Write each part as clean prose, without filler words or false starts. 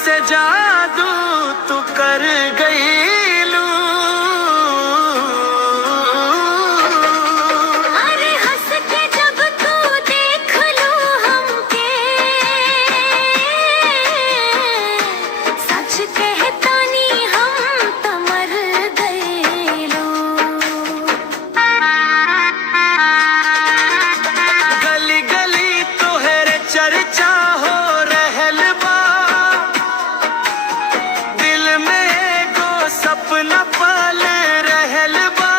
से जादू तू कर गई लू। अरे हंस के जब तू देख लू हमके, सच कहता नी हम तो मर गए लो। गली गली तोहरे चर्चा हो रहल बा, दिल में एगो सपना पल रहल बा।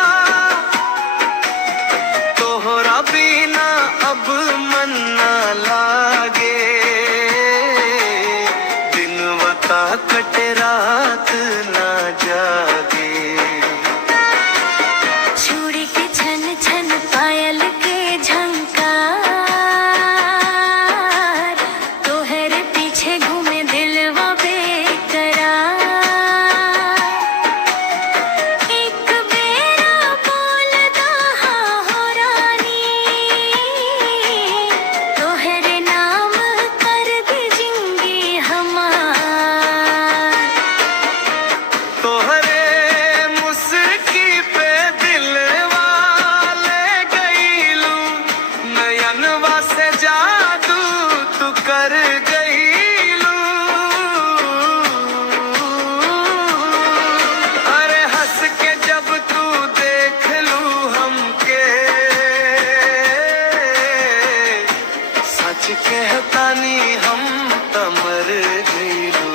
तोहरा बिना अब मन ना लागे, दिन बता कटे रात ना जागे। चूड़ी के छन छन पायल के झंकार, तोहरे पीछे घूमे दिलवा बेकरार। एक बेरा बोल दहा हो रानी, तोहरे नाम कर दी जिंदगी हमार। तोहरे मुस्की पे दिलवा ले गईलू, नयनवा से जादू तू कर गईलू। अरे हंस के जब तू देख लू हमके, सच कहता नी हम त मर गईलू।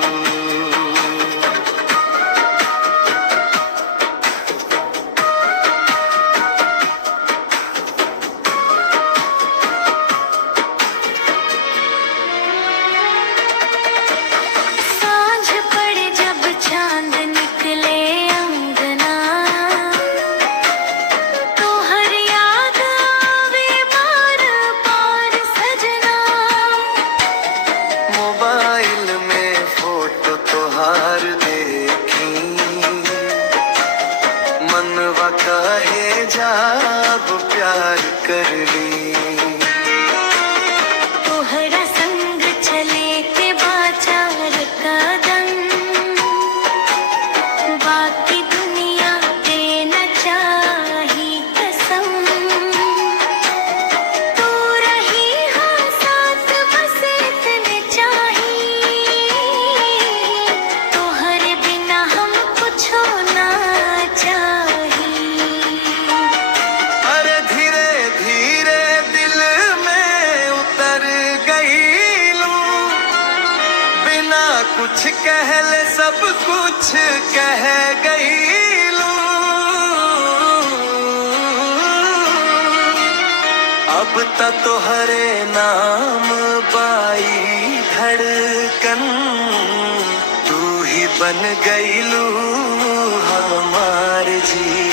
सांझ पड़े जब चांद निकले अंगना, तोहर याद आवे बार बार सजना। मोबाइल में फोटो तोहार देखी, मनवा काहे जाब प्यार कर ली। तोहरा संग चले के बाचार कदम, बाकी दुनिया पे न चाही कसम। तू रही हाँ साथ बस इतने चाही, तोहरे बिना हम कुछ ना चाही। अरे धीरे धीरे दिल में उतर गईलू, बिना कुछ कहले सब कुछ कह गईलू। अब त तोहरे नाम बाई धड़कन, तू ही बन गईलू हमार जी।